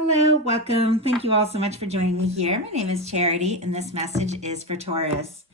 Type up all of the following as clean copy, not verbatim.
Hello, welcome. Thank you all so much for joining me here. My name is Charity, and this message is for Taurus.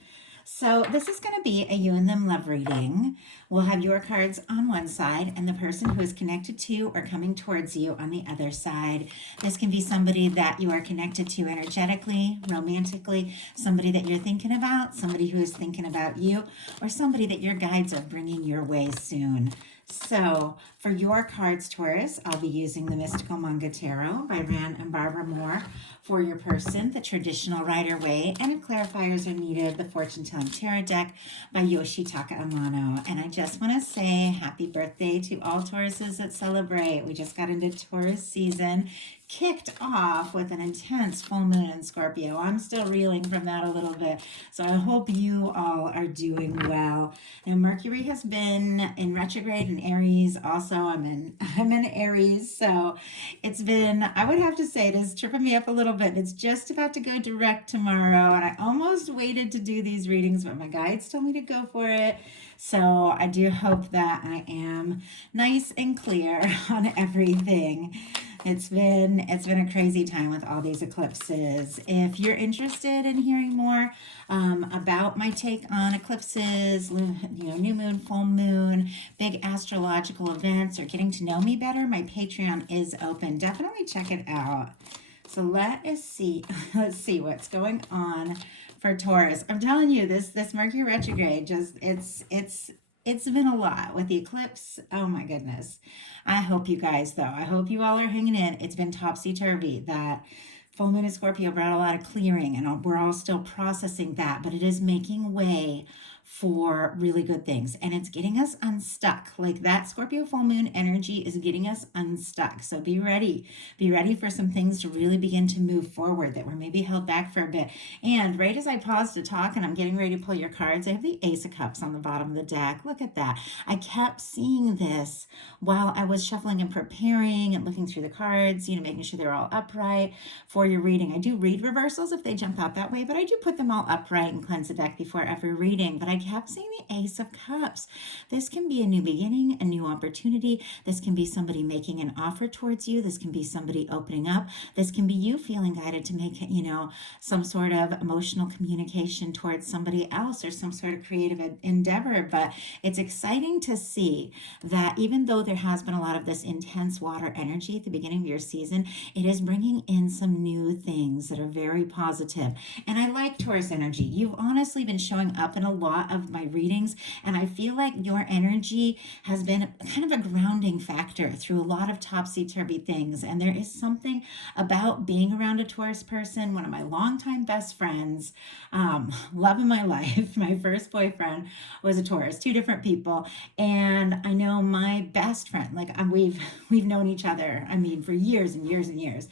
So, this is going to be a you and them love reading. We'll have your cards on one side and the person who is connected to or coming towards you on the other side. This can be somebody that you are connected to energetically, romantically, somebody that you're thinking about, somebody who is thinking about you, or somebody that your guides are bringing your way soon. So, for your cards, Taurus, I'll be using the Mystical Manga Tarot by Ran and Barbara Moore. For your person, the Traditional Rider Waite, and if clarifiers are needed, the Fortune Telling Tarot Deck by Yoshitaka Amano. And I just want to say happy birthday to all Tauruses that celebrate. We just got into Taurus season, kicked off with an intense full moon in Scorpio. I'm still reeling from that a little bit, so I hope you all are doing well. Now, Mercury has been in retrograde in Aries. Also, I'm in Aries, so it's been, I would have to say, it is tripping me up a little bit. It's just about to go direct tomorrow, and I almost waited to do these readings, but my guides told me to go for it. So I do hope that I am nice and clear on everything. It's been a crazy time with all these eclipses. If you're interested in hearing more about my take on eclipses, new moon, full moon, big astrological events, or getting to know me better, my Patreon is open. Definitely check it out. So let us see. Let's see what's going on for Taurus. I'm telling you, this Mercury retrograde it's been a lot with the eclipse. Oh my goodness. I hope you guys, though, I hope you all are hanging in. It's been topsy-turvy. That full moon in Scorpio brought a lot of clearing, and we're all still processing that, but it is making way for really good things, and it's getting us unstuck. Like that Scorpio full moon energy is getting us unstuck. So be ready for some things to really begin to move forward that were maybe held back for a bit. And right as I pause to talk and I'm getting ready to pull your cards, I have the Ace of Cups on the bottom of the deck. Look at that. I kept seeing this while I was shuffling and preparing and looking through the cards, making sure they're all upright for your reading. I do read reversals if they jump out that way, but I do put them all upright and cleanse the deck before every reading. But I kept seeing the Ace of Cups. This can be a new beginning, a new opportunity. This can be somebody making an offer towards you. This can be somebody opening up. This can be you feeling guided to make, some sort of emotional communication towards somebody else or some sort of creative endeavor. But it's exciting to see that even though there has been a lot of this intense water energy at the beginning of your season, it is bringing in some new things that are very positive. And I like Taurus energy. You've honestly been showing up in a lot of my readings, and I feel like your energy has been kind of a grounding factor through a lot of topsy-turvy things. And there is something about being around a Taurus person. One of my longtime best friends, love of my life, my first boyfriend was a Taurus, two different people. And I know my best friend, like we've known each other, for years and years and years.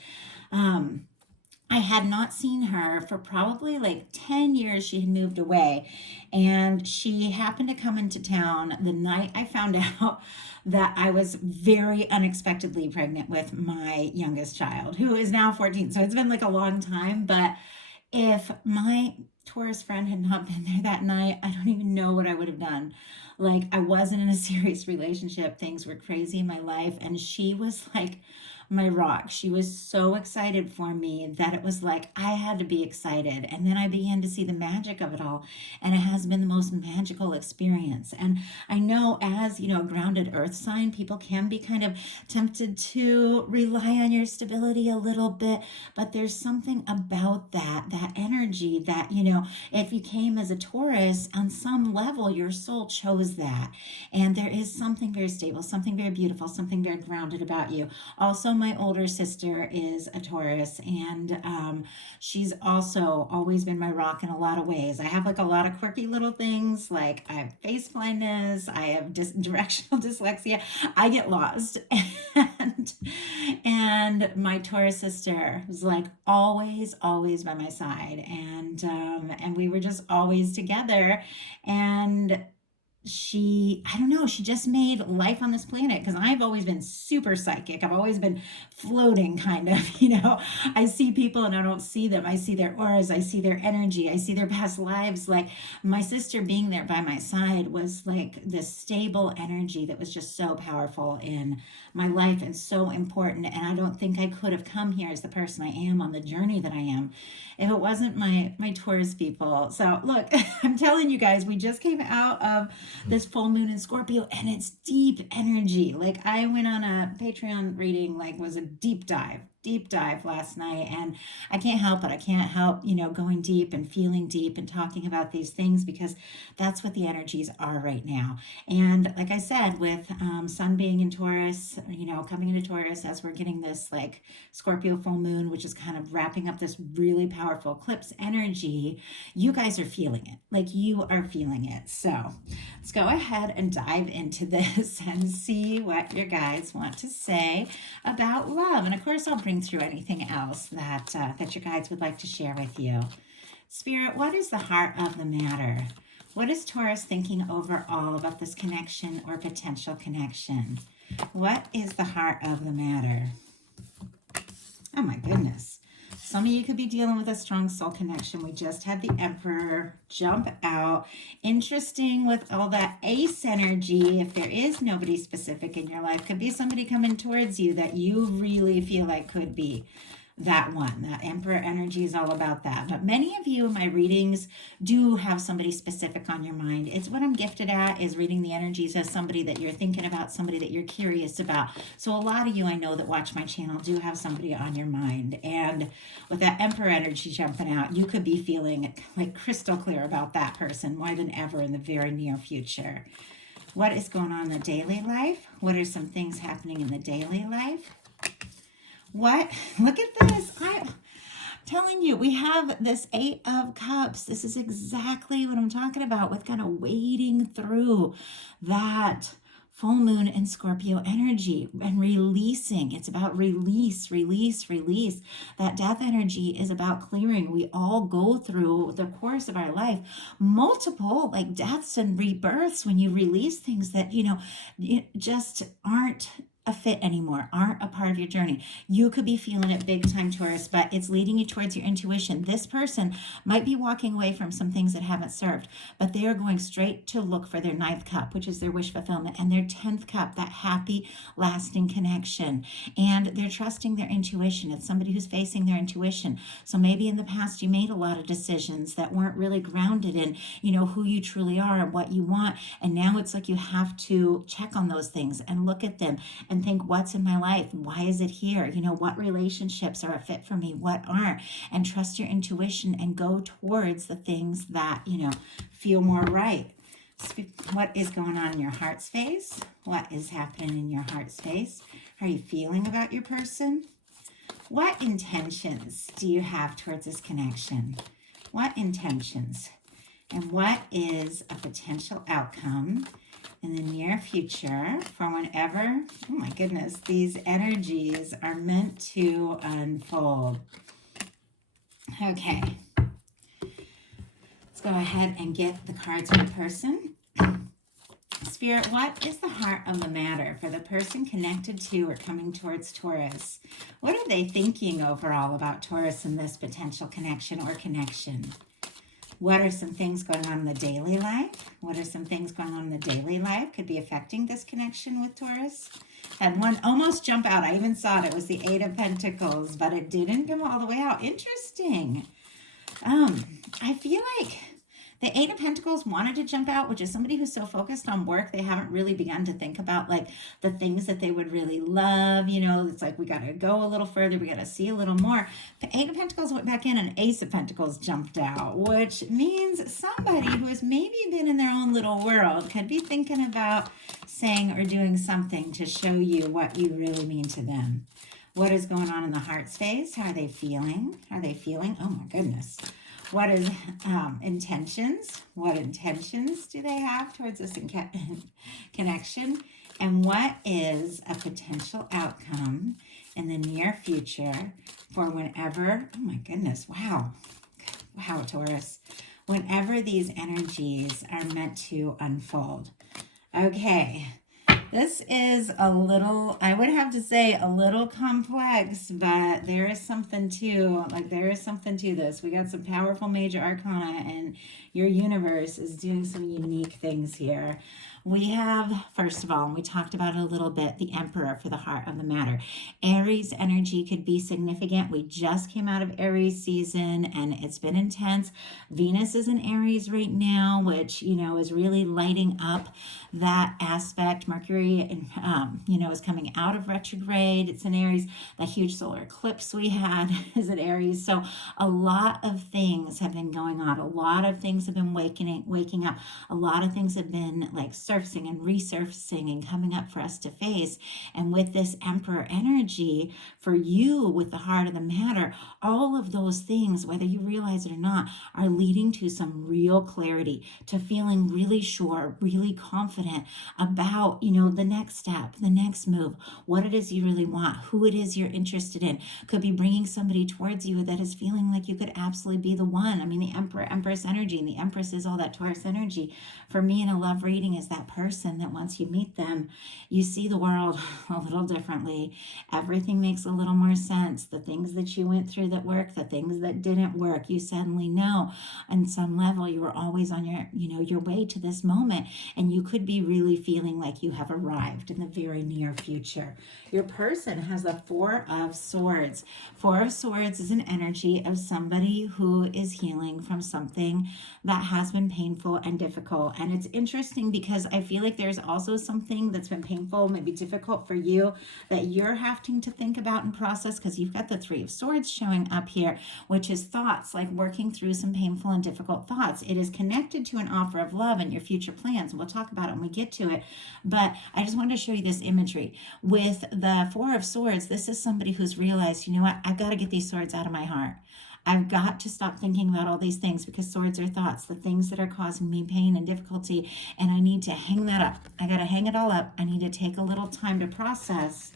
I had not seen her for probably like 10 years. She had moved away, and she happened to come into town the night I found out that I was very unexpectedly pregnant with my youngest child, who is now 14. So it's been like a long time. But if my Taurus friend had not been there that night, I don't even know what I would have done. Like, I wasn't in a serious relationship. Things were crazy in my life, and she was like my rock. She was so excited for me that it was like I had to be excited. And then I began to see the magic of it all. And it has been the most magical experience. And I know, as a grounded earth sign, people can be kind of tempted to rely on your stability a little bit. But there's something about that energy that, if you came as a Taurus, on some level, your soul chose that. And there is something very stable, something very beautiful, something very grounded about you. Also, my older sister is a Taurus, and she's also always been my rock in a lot of ways. I have like a lot of quirky little things, like I have face blindness, I have directional dyslexia, I get lost, and my Taurus sister was like always by my side, and we were just always together. And I don't know, she just made life on this planet, because I've always been super psychic. I've always been floating, kind of, I see people and I don't see them. I see their auras, I see their energy, I see their past lives. Like my sister being there by my side was like this stable energy that was just so powerful in my life and so important. And I don't think I could have come here as the person I am on the journey that I am if it wasn't my Taurus people. So look, I'm telling you guys, we just came out of this full moon in Scorpio, and it's deep energy. Like I went on a Patreon reading, like was a deep dive last night, and I can't help it. I can't help, going deep and feeling deep and talking about these things, because that's what the energies are right now. And like I said, with sun being in Taurus, coming into Taurus as we're getting this like Scorpio full moon, which is kind of wrapping up this really powerful eclipse energy, you guys are feeling it. Like you are feeling it. So let's go ahead and dive into this and see what your guides want to say about love. And of course, I'll bring through anything else that your guides would like to share with you. Spirit, what is the heart of the matter? What is Taurus thinking overall about this connection or potential connection? What is the heart of the matter? Oh my goodness. Some of you could be dealing with a strong soul connection. We just had the Emperor jump out. Interesting with all that ace energy. If there is nobody specific in your life, could be somebody coming towards you that you really feel like could be that one. That Emperor energy is all about that. But many of you in my readings do have somebody specific on your mind. It's what I'm gifted at, is reading the energies of somebody that you're thinking about, somebody that you're curious about. So a lot of you I know that watch my channel do have somebody on your mind. And with that Emperor energy jumping out, you could be feeling like crystal clear about that person more than ever in the very near future. What is going on in the daily life? What are some things happening in the daily life? What? Look at this. I'm telling you, we have this 8 of Cups. This is exactly what I'm talking about, with kind of wading through that full moon in Scorpio energy and releasing. It's about release. That death energy is about clearing. We all go through the course of our life multiple like deaths and rebirths when you release things that, just aren't a fit anymore, aren't a part of your journey. You could be feeling it big time, Taurus, but it's leading you towards your intuition. This person might be walking away from some things that haven't served, but they are going straight to look for their 9th cup, which is their wish fulfillment, and their 10th cup, that happy, lasting connection. And they're trusting their intuition. It's somebody who's facing their intuition. So maybe in the past you made a lot of decisions that weren't really grounded in, who you truly are and what you want. And now it's like you have to check on those things and look at them and think, what's in my life? Why is it here? What relationships are a fit for me? What aren't? And trust your intuition and go towards the things that, feel more right. What is going on in your heart space? What is happening in your heart space? How are you feeling about your person? What intentions do you have towards this connection? What intentions? And what is a potential outcome in the near future for whenever, oh my goodness, these energies are meant to unfold? Okay. Let's go ahead and get the cards for the person. Spirit, what is the heart of the matter for the person connected to or coming towards Taurus? What are they thinking overall about Taurus and this potential connection or connection? What are some things going on in the daily life? What are some things going on in the daily life could be affecting this connection with Taurus? Had one almost jump out. I even saw it. It was the 8 of Pentacles, but it didn't come all the way out. Interesting. I feel like the 8 of Pentacles wanted to jump out, which is somebody who's so focused on work, they haven't really begun to think about like the things that they would really love. It's like we got to go a little further. We got to see a little more. The 8 of Pentacles went back in and Ace of Pentacles jumped out, which means somebody who has maybe been in their own little world could be thinking about saying or doing something to show you what you really mean to them. What is going on in the heart space? How are they feeling? Oh my goodness. What is intentions? What intentions do they have towards this connection? And what is a potential outcome in the near future for whenever, oh my goodness, wow, Taurus. whenever these energies are meant to unfold. Okay, this is a little, I would have to say, a little complex, but there is something to, there is something to this. We got some powerful major arcana, and your universe is doing some unique things here. We have, first of all, and we talked about it a little bit, the Emperor for the heart of the matter. Aries energy could be significant. We just came out of Aries season, and it's been intense. Venus is in Aries right now, which, is really lighting up that aspect. Mercury, is coming out of retrograde. It's in Aries. The huge solar eclipse we had is in Aries. So a lot of things have been going on. A lot of things have been waking up. A lot of things have been like surfacing and resurfacing and coming up for us to face. And with this Emperor energy, for you with the heart of the matter, all of those things, whether you realize it or not, are leading to some real clarity, to feeling really sure, really confident about, the next step, the next move, what it is you really want, who it is you're interested in. Could be bringing somebody towards you that is feeling like you could absolutely be the one. I mean, the Emperor, Empress energy, and the Empress is all that Taurus energy. For me in a love reading is that person that once you meet them, you see the world a little differently. Everything makes a little more sense. The things that you went through that worked, the things that didn't work, you suddenly know on some level you were always on your way to this moment, and you could be really feeling like you have arrived in the very near future. Your person has the Four of Swords. Four of Swords is an energy of somebody who is healing from something that has been painful and difficult. And it's interesting because I feel like there's also something that's been painful, maybe difficult for you, that you're having to think about and process, because you've got the Three of Swords showing up here, which is thoughts, like working through some painful and difficult thoughts. It is connected to an offer of love and your future plans. We'll talk about it when we get to it. But I just wanted to show you this imagery. With the Four of Swords, this is somebody who's realized, you know what, I've got to get these swords out of my heart. I've got to stop thinking about all these things, because swords are thoughts, the things that are causing me pain and difficulty, and I need to hang that up. I got to hang it all up. I need to take a little time to process.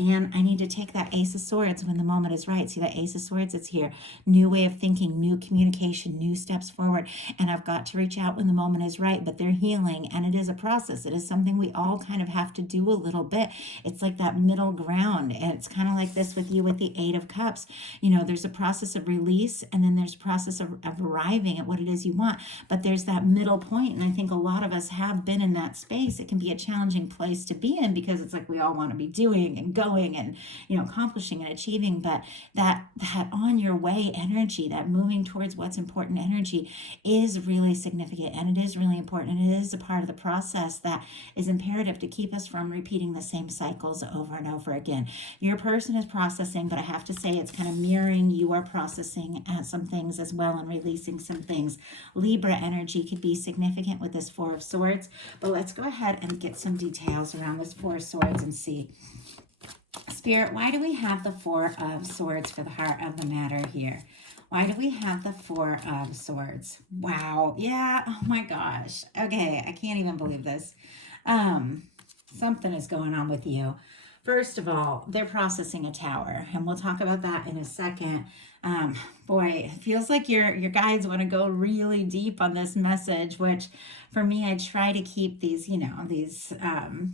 And I need to take that Ace of Swords when the moment is right. See that Ace of Swords? It's here. New way of thinking, new communication, new steps forward. And I've got to reach out when the moment is right. But they're healing, and it is a process. It is something we all kind of have to do a little bit. It's like that middle ground. And it's kind of like this with you with the Eight of Cups. There's a process of release, and then there's a process of arriving at what it is you want. But there's that middle point, and I think a lot of us have been in that space. It can be a challenging place to be in, because it's like we all want to be doing and going and accomplishing and achieving, but that on your way energy, that moving towards what's important energy, is really significant, and it is really important, and it is a part of the process that is imperative to keep us from repeating the same cycles over and over again. Your person is processing, but I have to say it's kind of mirroring you are processing some things as well and releasing some things. Libra energy could be significant with this Four of Swords, but let's go ahead and get some details around this Four of Swords and see. Spirit, why do we have the Four of Swords for the heart of the matter here? Why do we have the Four of Swords? Wow. Yeah. Oh my gosh. Okay. I can't even believe this. Something is going on with you. First of all, they're processing a tower, and we'll talk about that in a second. Boy, it feels like your guides want to go really deep on this message, which for me, I try to keep these, these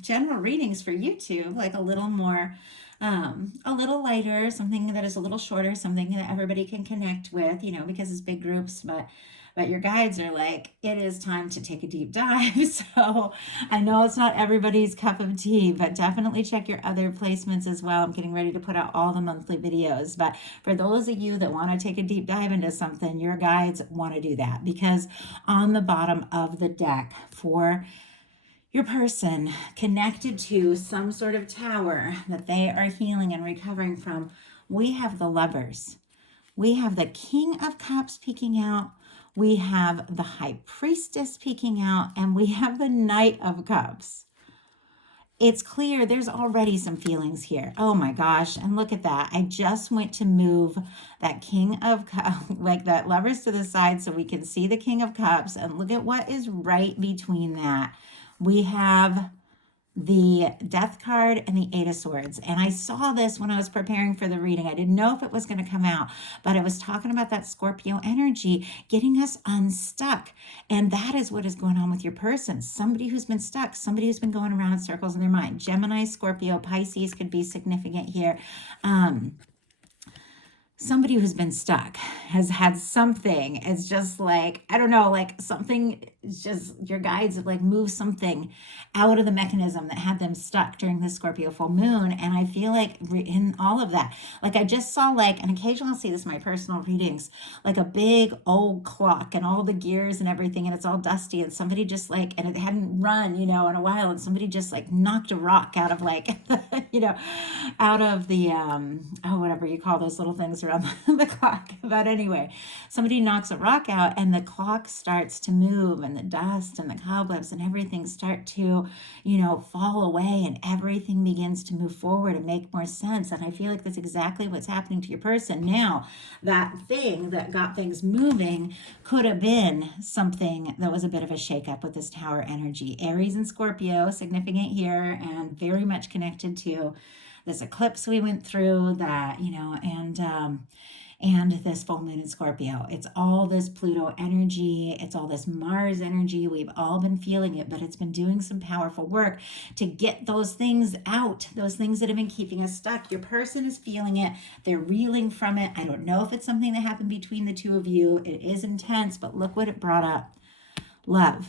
general readings for YouTube, like a little more, a little lighter, something that is a little shorter, something that everybody can connect with, because it's big groups, but your guides are like, it is time to take a deep dive. So I know it's not everybody's cup of tea, but definitely check your other placements as well. I'm getting ready to put out all the monthly videos. But for those of you that want to take a deep dive into something, your guides want to do that, because on the bottom of the deck for your person connected to some sort of tower that they are healing and recovering from, we have the Lovers. We have the King of Cups peeking out. We have the High Priestess peeking out, and we have the Knight of Cups. It's clear there's already some feelings here. Oh my gosh. And look at that. I just went to move that King of Cups, like that Lovers to the side so we can see the King of Cups. And look at what is right between that. We have the Death card and the Eight of Swords. And I saw this when I was preparing for the reading. I didn't know if it was going to come out, but it was talking about that Scorpio energy getting us unstuck. And that is what is going on with your person. Somebody who's been stuck, somebody who's been going around in circles in their mind. Gemini, Scorpio, Pisces could be significant here. Somebody who's been stuck has had something. It's just like, I don't know, like something, it's just your guides have like moved something out of the mechanism that had them stuck during the Scorpio full moon. And I feel like in all of that, like I just saw like, and occasionally I'll see this in my personal readings, like a big old clock and all the gears and everything, and it's all dusty, and somebody just like, and it hadn't run, in a while, and somebody just like knocked a rock out of like, out of the, whatever you call those little things around the clock. But anyway, somebody knocks a rock out and the clock starts to move, and the dust and the cobwebs and everything start to, fall away, and everything begins to move forward and make more sense. And I feel like that's exactly what's happening to your person. Now, that thing that got things moving could have been something that was a bit of a shakeup with this Tower energy. Aries and Scorpio, significant here, and very much connected to this eclipse we went through, that, and this full moon in Scorpio. It's all this Pluto energy. It's all this Mars energy. We've all been feeling it, but it's been doing some powerful work to get those things out, those things that have been keeping us stuck. Your person is feeling it. They're reeling from it. I don't know if it's something that happened between the two of you. It is intense, but look what it brought up. Love.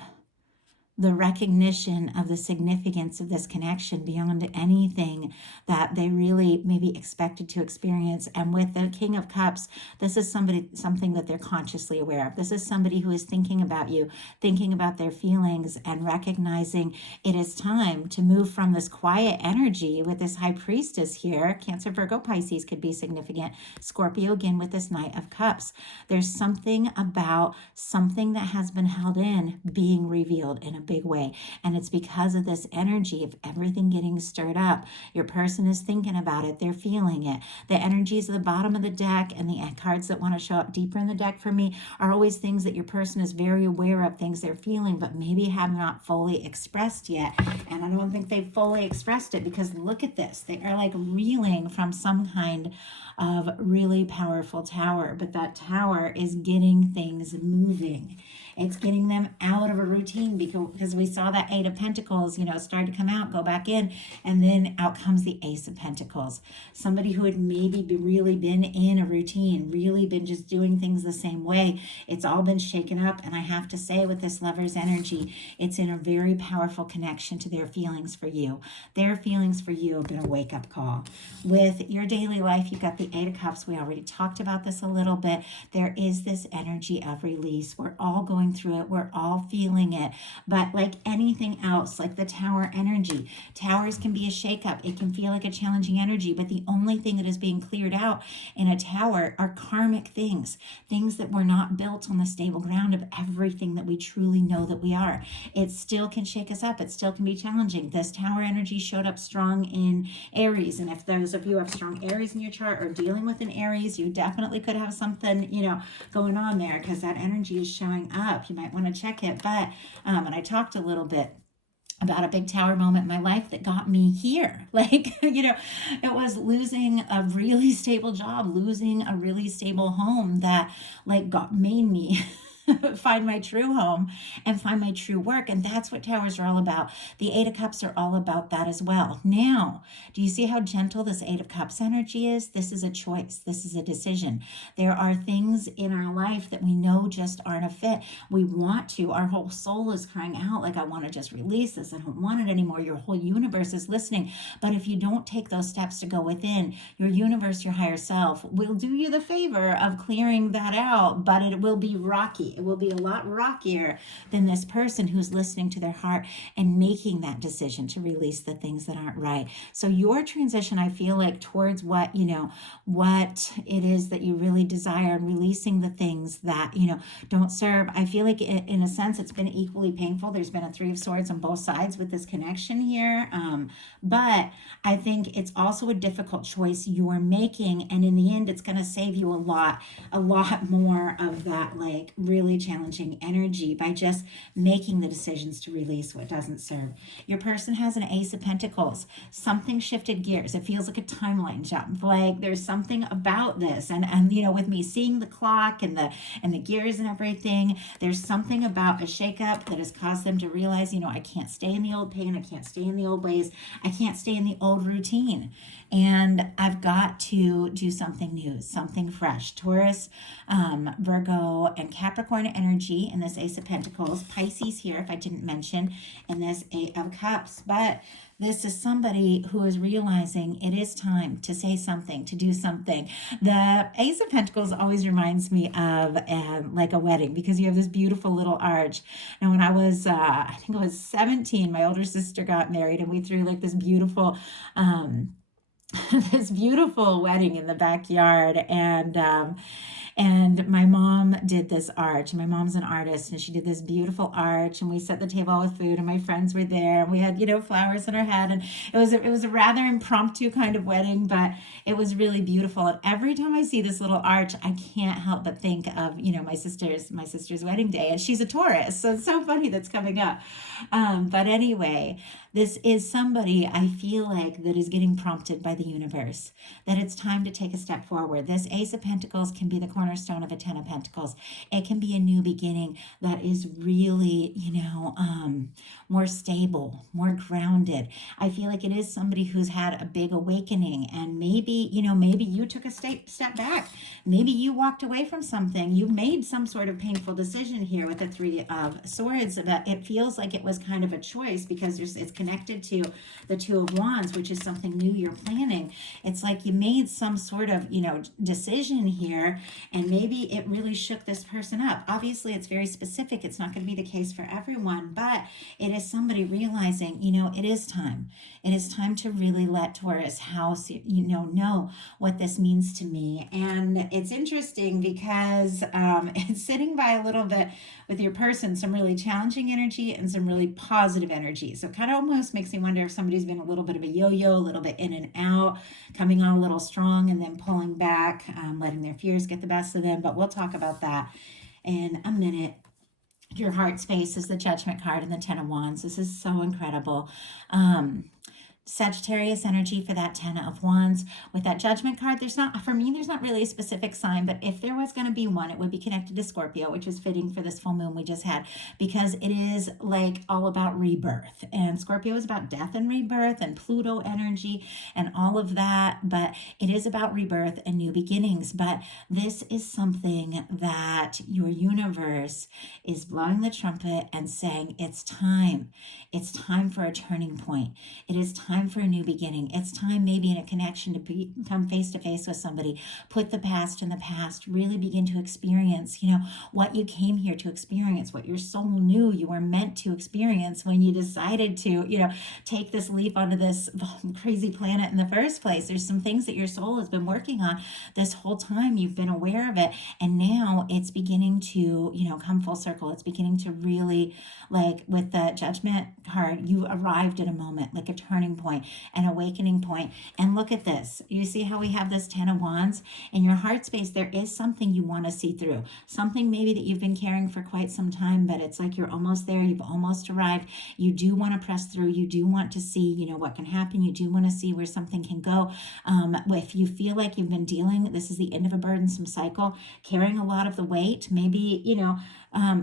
The recognition of the significance of this connection beyond anything that they really maybe expected to experience. And with the King of Cups, this is something that they're consciously aware of. This is somebody who is thinking about you, thinking about their feelings, and recognizing it is time to move from this quiet energy with this High Priestess here. Cancer, Virgo, Pisces could be significant. Scorpio again with this Knight of Cups. There's something about something that has been held in being revealed in a big way, and it's because of this energy of everything getting stirred up. Your person is thinking about it, they're feeling it. The energies at the bottom of the deck and the cards that want to show up deeper in the deck for me are always things that your person is very aware of, things they're feeling but maybe have not fully expressed yet. And I don't think they've fully expressed it, because look at this, they are like reeling from some kind of really powerful tower, but that tower is getting things moving. It's getting them out of a routine, because we saw that Eight of Pentacles, start to come out, go back in, and then out comes the Ace of Pentacles. Somebody who had maybe really been in a routine, really been just doing things the same way. It's all been shaken up, and I have to say with this Lover's energy, it's in a very powerful connection to their feelings for you. Their feelings for you have been a wake-up call. With your daily life, you've got the Eight of Cups. We already talked about this a little bit. There is this energy of release. We're all going through it. We're all feeling it. But like anything else, like the Tower energy, towers can be a shakeup. It can feel like a challenging energy, but the only thing that is being cleared out in a tower are karmic things, things that were not built on the stable ground of everything that we truly know that we are. It still can shake us up. It still can be challenging. This Tower energy showed up strong in Aries, and if those of you have strong Aries in your chart or dealing with an Aries, you definitely could have something, going on there, because that energy is showing up. You might want to check it. But, and I talked a little bit about a big tower moment in my life that got me here. Like, it was losing a really stable job, losing a really stable home that made me find my true home and find my true work. And that's what towers are all about. The Eight of Cups are all about that as well. Now, do you see how gentle this Eight of Cups energy is? This is a choice. This is a decision. There are things in our life that we know just aren't a fit. We want to. Our whole soul is crying out, like, I want to just release this. I don't want it anymore. Your whole universe is listening. But if you don't take those steps to go within, your universe, your higher self, will do you the favor of clearing that out, but it will be rocky. It will be a lot rockier than this person who's listening to their heart and making that decision to release the things that aren't right. So your transition, I feel like, towards what it is that you really desire, and releasing the things that, don't serve. I feel like in a sense, it's been equally painful. There's been a Three of Swords on both sides with this connection here. But I think it's also a difficult choice you're making. And in the end, it's going to save you a lot more of that, really really challenging energy by just making the decisions to release what doesn't serve. Your person has an Ace of Pentacles. Something shifted gears. It feels like a timeline jump. Like there's something about this. And you know, with me seeing the clock and the gears and everything, there's something about a shakeup that has caused them to realize, you know, I can't stay in the old pain. I can't stay in the old ways. I can't stay in the old routine. And I've got to do something new, something fresh. Taurus, Virgo, and Capricorn energy in this Ace of Pentacles. Pisces here, if I didn't mention, in this Eight of Cups. But this is somebody who is realizing it is time to say something, to do something. The Ace of Pentacles always reminds me of like a wedding, because you have this beautiful little arch. And when I was, I think I was 17, my older sister got married, and we threw like this beautiful, this beautiful wedding in the backyard. And my mom did this arch. My mom's an artist, and she did this beautiful arch, and we set the table with food, and my friends were there, and we had, you know, flowers in our head, and it was a rather impromptu kind of wedding, but it was really beautiful. And every time I see this little arch, I can't help but think of, you know, my sister's wedding day, and she's a Taurus, so it's so funny that's coming up. But anyway, this is somebody I feel like that is getting prompted by the universe, that it's time to take a step forward. This Ace of Pentacles can be the cornerstone of a Ten of Pentacles. It can be a new beginning that is really, you know, more stable, more grounded. I feel like it is somebody who's had a big awakening, and maybe, you know, maybe you took a step back. Maybe you walked away from something. You made some sort of painful decision here with the Three of Swords, but it feels like it was kind of a choice, because it's connected to the Two of Wands, which is something new you're planning. It's like you made some sort of, you know, decision here, and maybe it really shook this person up. Obviously, it's very specific. It's not going to be the case for everyone, but it is somebody realizing, you know, it is time. It is time to really let Taurus house, you know what this means to me. And it's interesting because it's sitting by a little bit with your person, some really challenging energy and some really positive energy. So it kind of almost makes me wonder if somebody's been a little bit of a yo-yo, a little bit in and out, coming on a little strong and then pulling back, letting their fears get the best of them. But we'll talk about that in a minute. Your heart space is the Judgment card and the Ten of Wands. This is so incredible. Sagittarius energy for that Ten of Wands. With that Judgment card, there's not really a specific sign, but if there was going to be one, it would be connected to Scorpio, which is fitting for this full moon we just had, because it is like all about rebirth. And Scorpio is about death and rebirth and Pluto energy and all of that, but it is about rebirth and new beginnings. But this is something that your universe is blowing the trumpet and saying, it's time. It's time for a turning point. It is time for a new beginning. It's time, maybe in a connection, to become face to face with somebody, put the past in the past, really begin to experience, you know, what you came here to experience, what your soul knew you were meant to experience when you decided to, you know, take this leap onto this crazy planet in the first place. There's some things that your soul has been working on this whole time. You've been aware of it, and now it's beginning to, you know, come full circle. It's beginning to really, like with the Judgment card, you arrived at a moment, like a turning point, an awakening point. And look at this. You see how we have this Ten of Wands? In your heart space, there is something you want to see through. Something maybe that you've been carrying for quite some time, but it's like you're almost there. You've almost arrived. You do want to press through. You do want to see, you know, what can happen. You do want to see where something can go. If you feel like you've been dealing, this is the end of a burdensome cycle, carrying a lot of the weight, maybe, you know,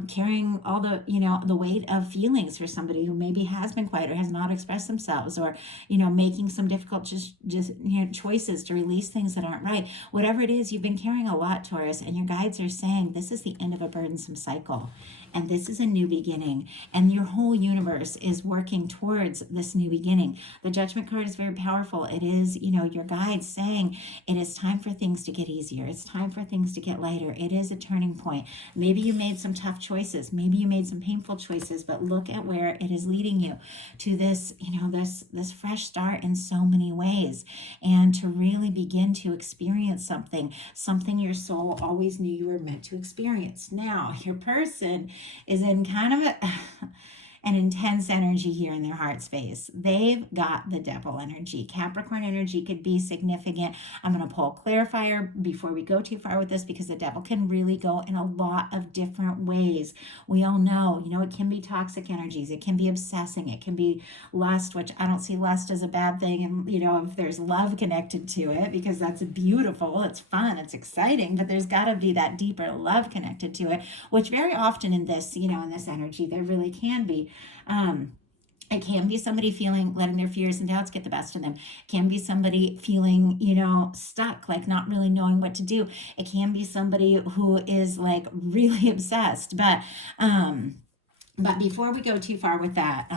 carrying all the, you know, the weight of feelings for somebody who maybe has been quiet or has not expressed themselves, or, you know, making some difficult just you know, choices to release things that aren't right. Whatever it is, you've been carrying a lot, Taurus, and your guides are saying this is the end of a burdensome cycle. And this is a new beginning. And your whole universe is working towards this new beginning. The Judgment card is very powerful. It is, you know, your guides saying it is time for things to get easier. It's time for things to get lighter. It is a turning point. Maybe you made some tough choices. Maybe you made some painful choices, but look at where it is leading you to this, you know, this fresh start in so many ways. And to really begin to experience something your soul always knew you were meant to experience. Now, your person is in kind of an intense energy here in their heart space. They've got the devil energy. Capricorn energy could be significant. I'm going to pull clarifier before we go too far with this, because the devil can really go in a lot of different ways. We all know, it can be toxic energies. It can be obsessing. It can be lust, which I don't see lust as a bad thing. And, if there's love connected to it, because that's beautiful, it's fun, it's exciting, but there's got to be that deeper love connected to it, which very often in this, in this energy, there really can be. It can be somebody letting their fears and doubts get the best of them. It can be somebody feeling, stuck, like not really knowing what to do. It can be somebody who is like really obsessed. But before we go too far with that,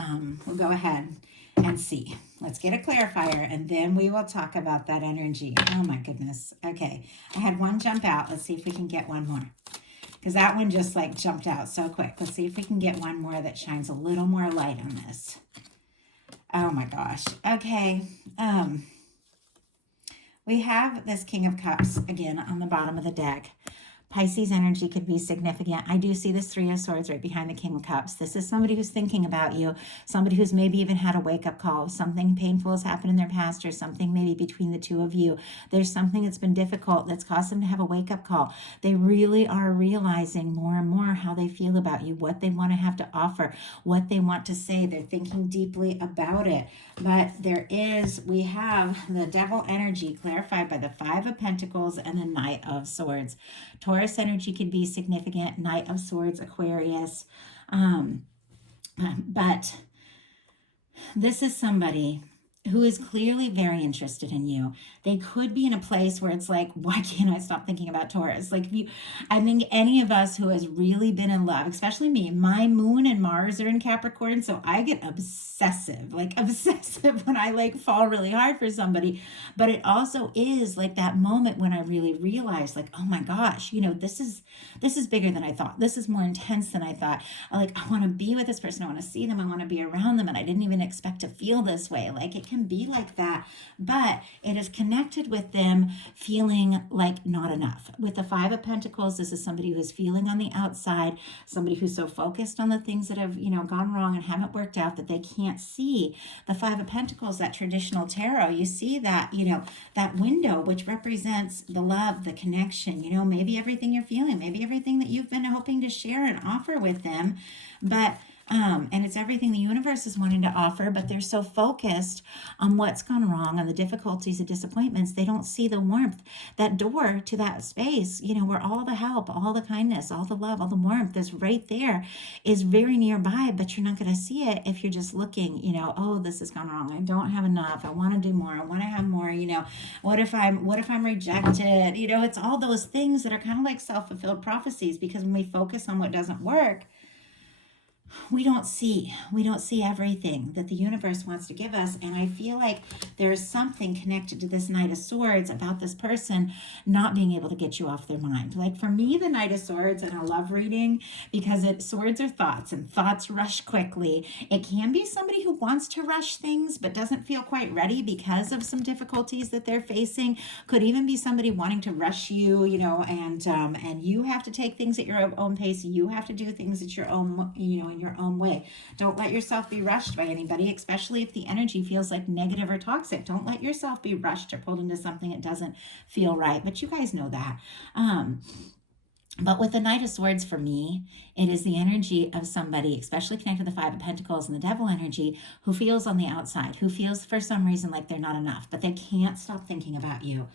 we'll go ahead and see. Let's get a clarifier, and then we will talk about that energy. Oh my goodness. Okay, I had one jump out. Let's see if we can get one more, because that one just like jumped out so quick. Let's see if we can get one more that shines a little more light on this. Oh my gosh. Okay. We have this King of Cups again on the bottom of the deck. Pisces energy could be significant. I do see this Three of Swords right behind the King of Cups. This is somebody who's thinking about you, somebody who's maybe even had a wake-up call. Something painful has happened in their past, or something maybe between the two of you. There's something that's been difficult that's caused them to have a wake-up call. They really are realizing more and more how they feel about you, what they want to have to offer, what they want to say. They're thinking deeply about it. But we have the devil energy clarified by the Five of Pentacles and the Knight of Swords. Taurus energy could be significant. Knight of Swords, Aquarius. But this is somebody who is clearly very interested in you. They could be in a place where it's like, why can't I stop thinking about Taurus? Like, I think any of us who has really been in love, especially me, my moon and Mars are in Capricorn, so I get obsessive when I like fall really hard for somebody. But it also is like that moment when I really realize, like, oh my gosh, this is bigger than I thought. This is more intense than I thought. I want to be with this person. I want to see them. I want to be around them. And I didn't even expect to feel this way. Like, it can be like that, but it is connected with them feeling like not enough. With the Five of Pentacles, this is somebody who is feeling on the outside, somebody who's so focused on the things that have, gone wrong and haven't worked out that they can't see the Five of Pentacles, that traditional tarot. You see that, that window, which represents the love, the connection, maybe everything you're feeling, maybe everything that you've been hoping to share and offer with them, but and it's everything the universe is wanting to offer, but they're so focused on what's gone wrong, on the difficulties and disappointments, they don't see the warmth. That door to that space, where all the help, all the kindness, all the love, all the warmth is right there, is very nearby, but you're not going to see it if you're just looking, oh, this has gone wrong. I don't have enough. I want to do more. I want to have more. What if I'm rejected? It's all those things that are kind of like self-fulfilled prophecies, because when we focus on what doesn't work, we don't see everything that the universe wants to give us. And I feel like there's something connected to this Knight of Swords about this person not being able to get you off their mind. Like, for me, the Knight of Swords, and I love reading because swords are thoughts, and thoughts rush quickly. It can be somebody who wants to rush things but doesn't feel quite ready because of some difficulties that they're facing. Could even be somebody wanting to rush you, and you have to take things at your own pace. You have to do things at your own, in your own way. Don't let yourself be rushed by anybody, especially if the energy feels like negative or toxic. Don't let yourself be rushed or pulled into something that doesn't feel right. But you guys know that. But with the Knight of Swords, for me, it is the energy of somebody, especially connected to the Five of Pentacles and the Devil energy, who feels on the outside, who feels for some reason like they're not enough, but they can't stop thinking about you.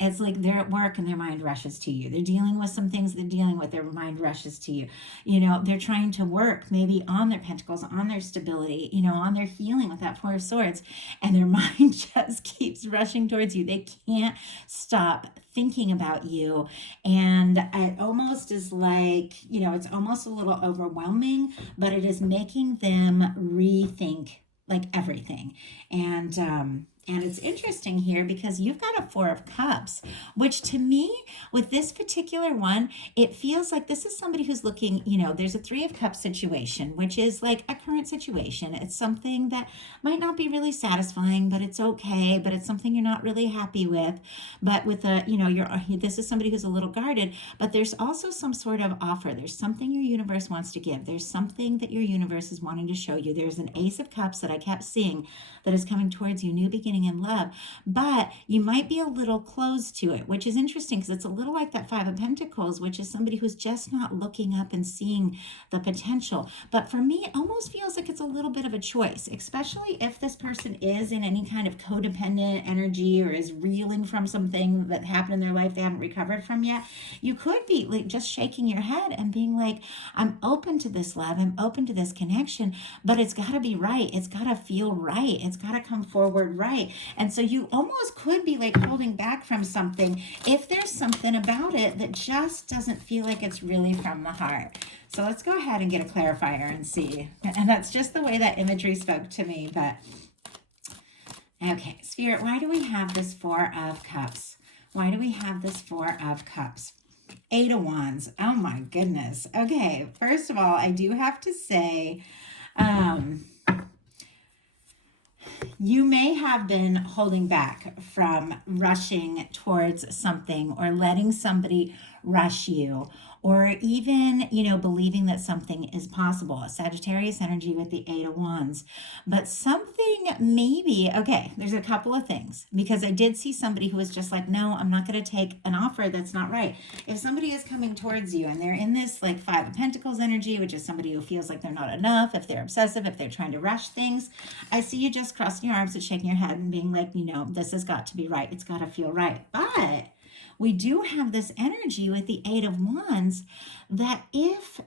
It's like they're at work and their mind rushes to you. They're dealing with some things they're dealing with, their mind rushes to you. They're trying to work maybe on their pentacles, on their stability, on their healing with that Four of Swords, and their mind just keeps rushing towards you. They can't stop thinking about you. And it almost is like, it's almost a little overwhelming, but it is making them rethink like everything. And And it's interesting here because you've got a Four of Cups, which to me, with this particular one, it feels like this is somebody who's looking, there's a Three of Cups situation, which is like a current situation. It's something that might not be really satisfying, but it's okay, but it's something you're not really happy with. But with this is somebody who's a little guarded, but there's also some sort of offer. There's something your universe wants to give. There's something that your universe is wanting to show you. There's an Ace of Cups that I kept seeing that is coming towards you, new beginning in love, but you might be a little closed to it, which is interesting because it's a little like that Five of Pentacles, which is somebody who's just not looking up and seeing the potential. But for me, it almost feels like it's a little bit of a choice, especially if this person is in any kind of codependent energy or is reeling from something that happened in their life they haven't recovered from yet. You could be like just shaking your head and being like, I'm open to this love, I'm open to this connection, but it's got to be right. It's got to feel right. It's got to come forward right. And so you almost could be like holding back from something if there's something about it that just doesn't feel like it's really from the heart. So let's go ahead and get a clarifier and see. And that's just the way that imagery spoke to me. But okay, Spirit, why do we have this Four of Cups? Why do we have this Four of Cups? Eight of Wands. Oh my goodness. Okay, first of all, I do have to say, you may have been holding back from rushing towards something or letting somebody rush you, or even, believing that something is possible. A Sagittarius energy with the Eight of Wands. But something maybe, okay, there's a couple of things, because I did see somebody who was just like, no, I'm not going to take an offer that's not right. If somebody is coming towards you and they're in this like Five of Pentacles energy, which is somebody who feels like they're not enough, if they're obsessive, if they're trying to rush things, I see you just crossing your arms and shaking your head and being like, this has got to be right. It's got to feel right. But we do have this energy with the Eight of Wands that if,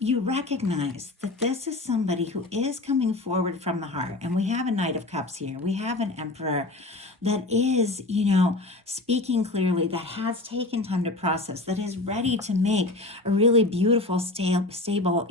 you recognize that this is somebody who is coming forward from the heart, and we have a Knight of Cups here, we have an Emperor that is, speaking clearly, that has taken time to process, that is ready to make a really beautiful, stable,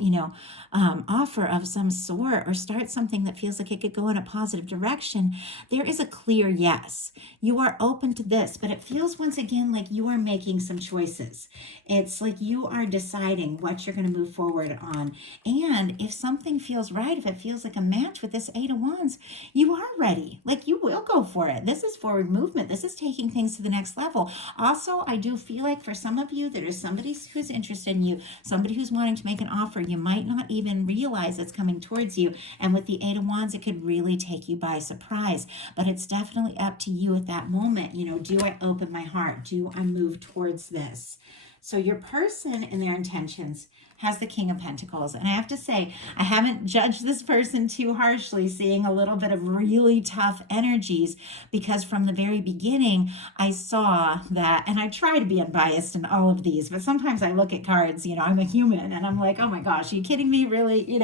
offer of some sort, or start something that feels like it could go in a positive direction. There is a clear yes. You are open to this, but it feels once again like you are making some choices. It's like you are deciding what you're going to move forward on. And if something feels right, if it feels like a match with this Eight of Wands, you are ready. Like you will go for it. This is forward movement. This is taking things to the next level. Also, I do feel like for some of you, there is somebody who's interested in you, somebody who's wanting to make an offer. You might not even realize it's coming towards you. And with the Eight of Wands, it could really take you by surprise. But it's definitely up to you at that moment. Do I open my heart? Do I move towards this? So your person and their intentions has the King of Pentacles. And I have to say, I haven't judged this person too harshly, seeing a little bit of really tough energies, because from the very beginning, I saw that, and I try to be unbiased in all of these, but sometimes I look at cards, I'm a human, and I'm like, oh my gosh, are you kidding me? Really?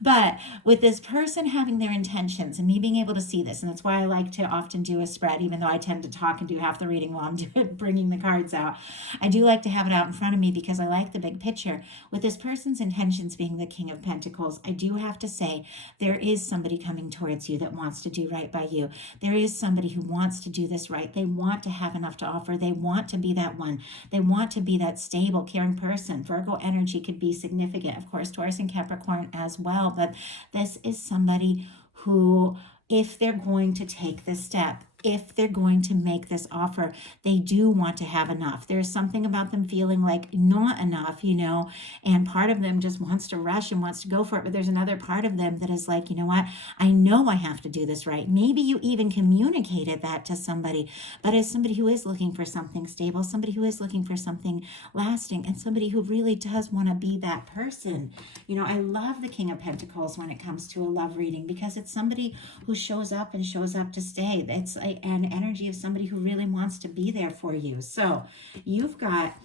But with this person having their intentions and me being able to see this, and that's why I like to often do a spread, even though I tend to talk and do half the reading while I'm bringing the cards out. I do like to have it out in front of me because I like the big picture. With this person's intentions being the King of Pentacles, I do have to say there is somebody coming towards you that wants to do right by you. There is somebody who wants to do this right. They want to have enough to offer. They want to be that one. They want to be that stable, caring person. Virgo energy could be significant. Of course, Taurus and Capricorn as well. But this is somebody who, if they're going to take this step, if they're going to make this offer, they do want to have enough. There's something about them feeling like not enough, and part of them just wants to rush and wants to go for it. But there's another part of them that is like, what? I know I have to do this right. Maybe you even communicated that to somebody, but as somebody who is looking for something stable, somebody who is looking for something lasting, and somebody who really does want to be that person. I love the King of Pentacles when it comes to a love reading, because it's somebody who shows up and shows up to stay. It's an energy of somebody who really wants to be there for you. So you've got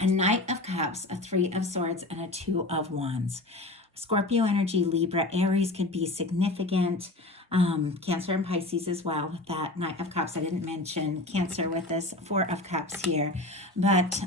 a Knight of Cups, a Three of Swords, and a Two of Wands. Scorpio energy, Libra, Aries could be significant. Cancer and Pisces as well with that Knight of Cups. I didn't mention Cancer with this Four of Cups here, but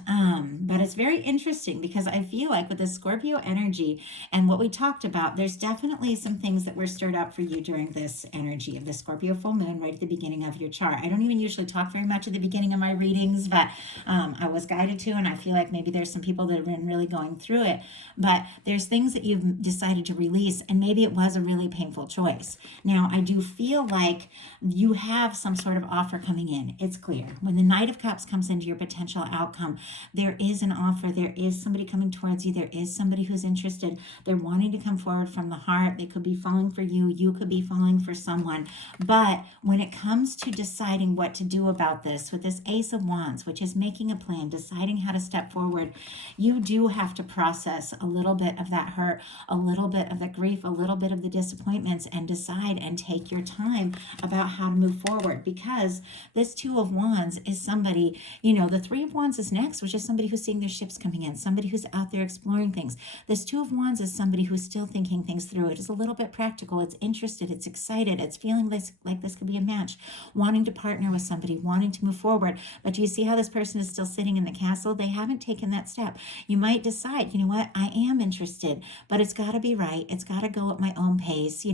it's very interesting because I feel like with the Scorpio energy and what we talked about, there's definitely some things that were stirred up for you during this energy of the Scorpio full moon right at the beginning of your chart. I don't even usually talk very much at the beginning of my readings, but I was guided to, and I feel like maybe there's some people that have been really going through it, but there's things that you've decided to release, and maybe it was a really painful choice. Now, I do feel like you have some sort of offer coming in. It's clear. When the Knight of Cups comes into your potential outcome, there is an offer. There is somebody coming towards you. There is somebody who's interested. They're wanting to come forward from the heart. They could be falling for you. You could be falling for someone. But when it comes to deciding what to do about this, with this Ace of Wands, which is making a plan, deciding how to step forward, you do have to process a little bit of that hurt, a little bit of the grief, a little bit of the disappointments, and decide and take your time about how to move forward. Because this Two of Wands is somebody, the Three of Wands is next, which is somebody who's seeing their ships coming in, somebody who's out there exploring things. This Two of Wands is somebody who's still thinking things through. It is a little bit practical. It's interested. It's excited. It's feeling like this could be a match, wanting to partner with somebody, wanting to move forward. But do you see how this person is still sitting in the castle? They haven't taken that step. You might decide, you know what, I am interested, but it's got to be right. It's got to go at my own pace.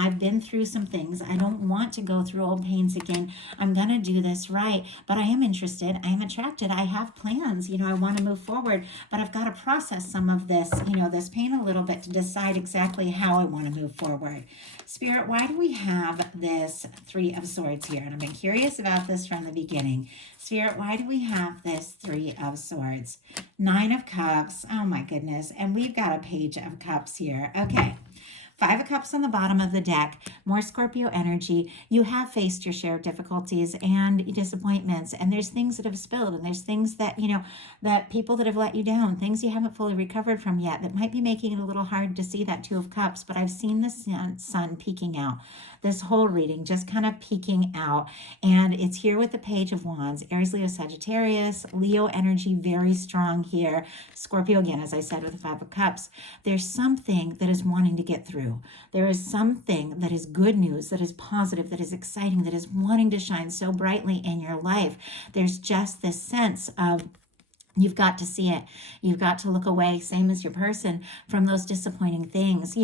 I've been through some things. I don't want to go through old pains again. I'm going to do this right, but I am interested. I am attracted. I have plans. I want to move forward, but I've got to process some of this, this pain a little bit to decide exactly how I want to move forward. Spirit, why do we have this Three of Swords here? And I've been curious about this from the beginning. Spirit, why do we have this Three of Swords? Nine of Cups. Oh my goodness. And we've got a Page of Cups here. Okay. Five of Cups on the bottom of the deck, more Scorpio energy. You have faced your share of difficulties and disappointments, and there's things that have spilled, and there's things that, that people that have let you down, things you haven't fully recovered from yet that might be making it a little hard to see that Two of Cups, but I've seen the sun peeking out. This whole reading just kind of peeking out, and it's here with the Page of Wands. Aries, Leo, Sagittarius, Leo energy very strong here. Scorpio again, as I said, with the Five of Cups. There's something that is wanting to get through. There is something that is good news, that is positive, that is exciting, that is wanting to shine so brightly in your life. There's just this sense of you've got to see it. You've got to look away, same as your person, from those disappointing things,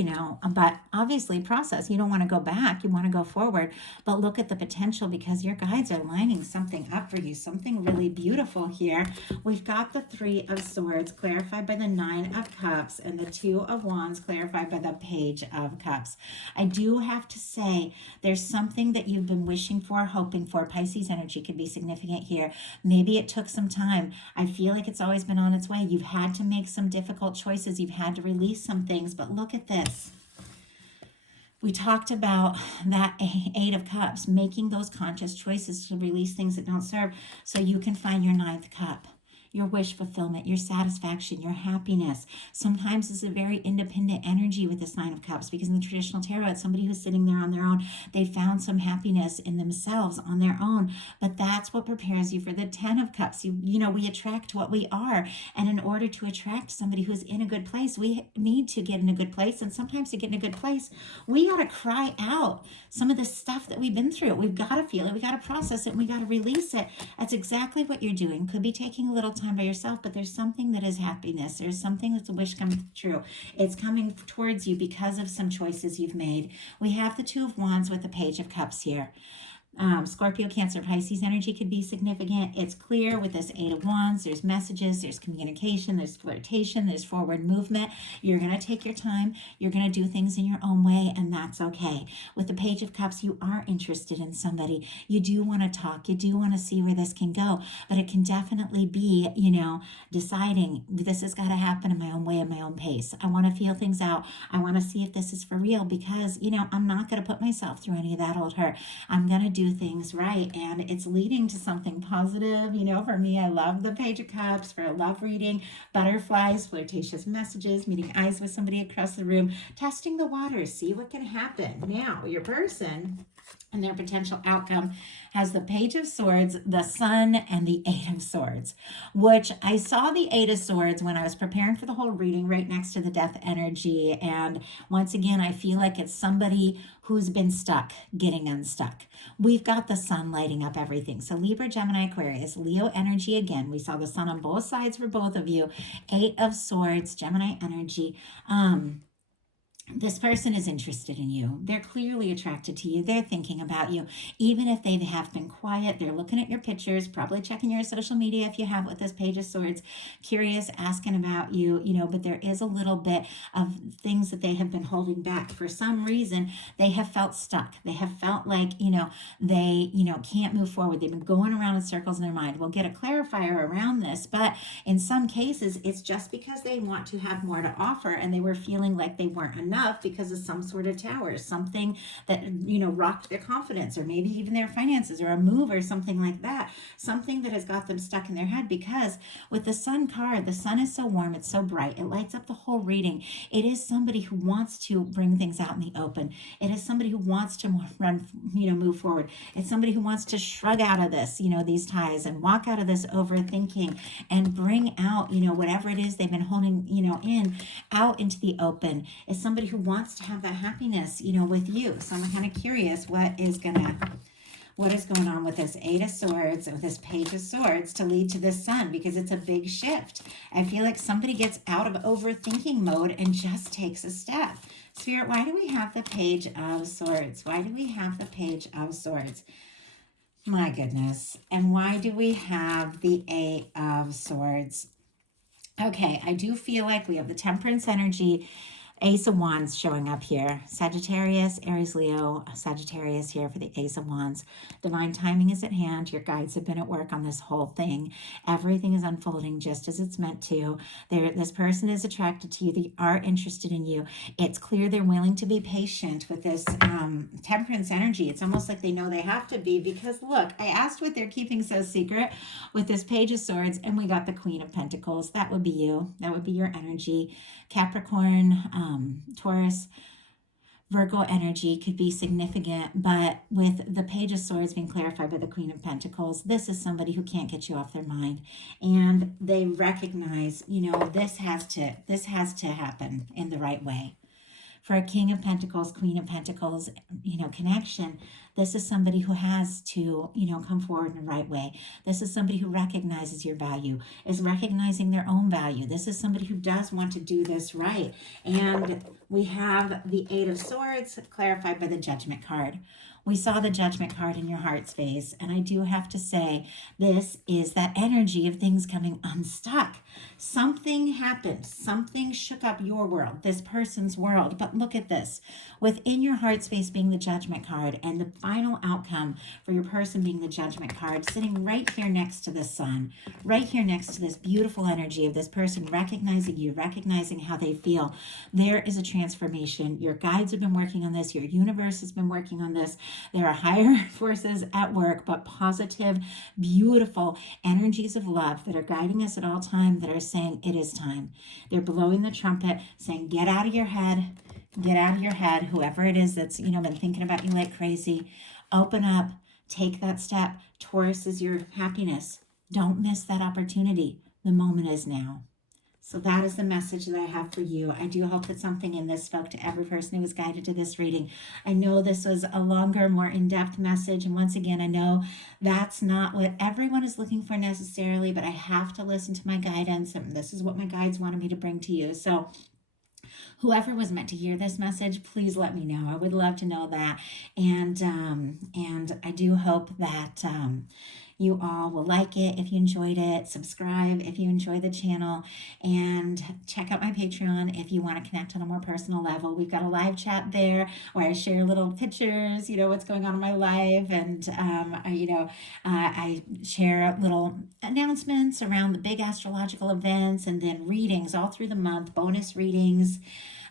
but obviously process. You don't want to go back. You want to go forward, but look at the potential because your guides are lining something up for you, something really beautiful here. We've got the Three of Swords clarified by the Nine of Cups and the Two of Wands clarified by the Page of Cups. I do have to say there's something that you've been wishing for, hoping for. Pisces energy could be significant here. Maybe it took some time. I feel like it's always been on its way. You've had to make some difficult choices. You've had to release some things, but look at this. We talked about that Eight of Cups, making those conscious choices to release things that don't serve so you can find your Ninth Cup. Your wish fulfillment, your satisfaction, your happiness. Sometimes it's a very independent energy with this Nine of Cups because in the traditional tarot, it's somebody who's sitting there on their own. They found some happiness in themselves on their own, but that's what prepares you for the Ten of Cups. We attract what we are, and in order to attract somebody who's in a good place, we need to get in a good place, and sometimes to get in a good place, we got to cry out some of the stuff that we've been through. We've got to feel it, we got to process it, and we got to release it. That's exactly what you're doing. Could be taking a little time by yourself, but there's something that is happiness. There's something that's a wish coming true. It's coming towards you because of some choices you've made. We have the Two of Wands with the Page of Cups here. Scorpio, Cancer, Pisces energy could be significant. It's clear with this Eight of Wands. There's messages, there's communication, there's flirtation, there's forward movement. You're going to take your time. You're going to do things in your own way, and that's okay. With the Page of Cups, you are interested in somebody. You do want to talk. You do want to see where this can go, but it can definitely be, deciding this has got to happen in my own way, in my own pace. I want to feel things out. I want to see if this is for real because, I'm not going to put myself through any of that old hurt. I'm going to do things right, and it's leading to something positive. For me, I love the Page of Cups for a love reading, butterflies, flirtatious messages, meeting eyes with somebody across the room, testing the waters, see what can happen. Now, your person, and their potential outcome has the Page of Swords, the Sun, and the Eight of Swords, which I saw the Eight of Swords when I was preparing for the whole reading right next to the Death energy. And once again, I feel like it's somebody who's been stuck getting unstuck. We've got the sun lighting up everything. So Libra, Gemini, Aquarius, Leo energy again. We saw the sun on both sides for both of you. Eight of Swords, Gemini energy. This person is interested in you. They're clearly attracted to you. They're thinking about you. Even if they have been quiet, they're looking at your pictures, probably checking your social media if you have with this Page of Swords, curious, asking about you, but there is a little bit of things that they have been holding back. For some reason, they have felt stuck. They have felt like, they, can't move forward. They've been going around in circles in their mind. We'll get a clarifier around this, but in some cases, it's just because they want to have more to offer and they were feeling like they weren't enough because of some sort of tower, something that rocked their confidence, or maybe even their finances, or a move or something like that, something that has got them stuck in their head. Because with the Sun card, the sun is so warm, it's so bright, it lights up the whole reading. It is somebody who wants to bring things out in the open. It is somebody who wants to move forward. It's somebody who wants to shrug out of this, these ties, and walk out of this overthinking and bring out, whatever it is they've been holding, in out into the open. It's somebody who wants to have that happiness, with you. So I'm kind of curious what is going on with this Eight of Swords, with this Page of Swords to lead to this Sun, because it's a big shift. I feel like somebody gets out of overthinking mode and just takes a step. Spirit, why do we have the Page of Swords? Why do we have the Page of Swords? My goodness. And why do we have the Eight of Swords? Okay, I do feel like we have the Temperance energy, Ace of Wands showing up here. Sagittarius, Aries, Leo, Sagittarius here for the Ace of Wands. Divine timing is at hand. Your guides have been at work on this whole thing. Everything is unfolding just as it's meant to. This person is attracted to you. They are interested in you. It's clear they're willing to be patient with this Temperance energy. It's almost like they know they have to be, because look, I asked what they're keeping so secret with this Page of Swords, and we got the Queen of Pentacles. That would be you. That would be your energy. Capricorn, Taurus, Virgo energy could be significant, but with the Page of Swords being clarified by the Queen of Pentacles, this is somebody who can't get you off their mind, and they recognize, this has to happen in the right way. For a King of Pentacles, Queen of Pentacles, connection, this is somebody who has to, come forward in the right way. This is somebody who recognizes your value, is recognizing their own value. This is somebody who does want to do this right. And we have the Eight of Swords clarified by the Judgment card. We saw the Judgment card in your heart space, and I do have to say, this is that energy of things coming unstuck. Something happened. Something shook up your world, this person's world. But look at this. Within your heart space being the Judgment card, and the final outcome for your person being the Judgment card, sitting right here next to the Sun, right here next to this beautiful energy of this person recognizing you, recognizing how they feel. There is a transformation. Your guides have been working on this. Your universe has been working on this. There are higher forces at work, but positive, beautiful energies of love that are guiding us at all time, that are saying it is time. They're blowing the trumpet, saying, get out of your head, get out of your head. Whoever it is that's, been thinking about you like crazy, open up, take that step. Taurus is your happiness. Don't miss that opportunity. The moment is now. So that is the message that I have for you. I do hope that something in this spoke to every person who was guided to this reading. I know this was a longer, more in-depth message. And once again, I know that's not what everyone is looking for necessarily, but I have to listen to my guidance. And this is what my guides wanted me to bring to you. So whoever was meant to hear this message, please let me know. I would love to know that. And I do hope that you all will like it if you enjoyed it. Subscribe if you enjoy the channel, and check out my Patreon if you want to connect on a more personal level. We've got a live chat there where I share little pictures, what's going on in my life, and I share little announcements around the big astrological events, and then readings all through the month, bonus readings.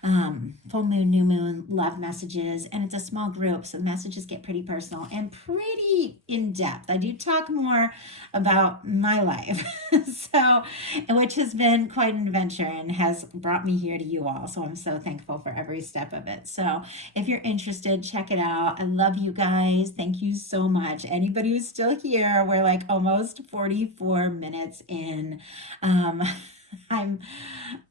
full moon, new moon, love messages, and it's a small group, so the messages get pretty personal and pretty in depth. I do talk more about my life, so which has been quite an adventure and has brought me here to you all. So I'm so thankful for every step of it. So if you're interested, check it out. I love you guys. Thank you so much. Anybody who's still here, we're like almost 44 minutes in. Um, I'm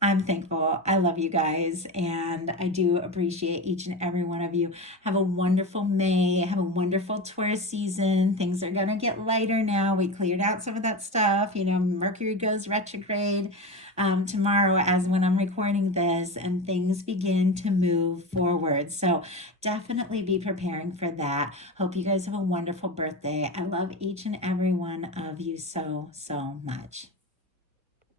I'm thankful. I love you guys and I do appreciate each and every one of you. Have a wonderful May. Have a wonderful Taurus season. Things are going to get lighter now. We cleared out some of that stuff. You know, Mercury goes retrograde tomorrow as when I'm recording this, and things begin to move forward. So definitely be preparing for that. Hope you guys have a wonderful birthday. I love each and every one of you so, so much.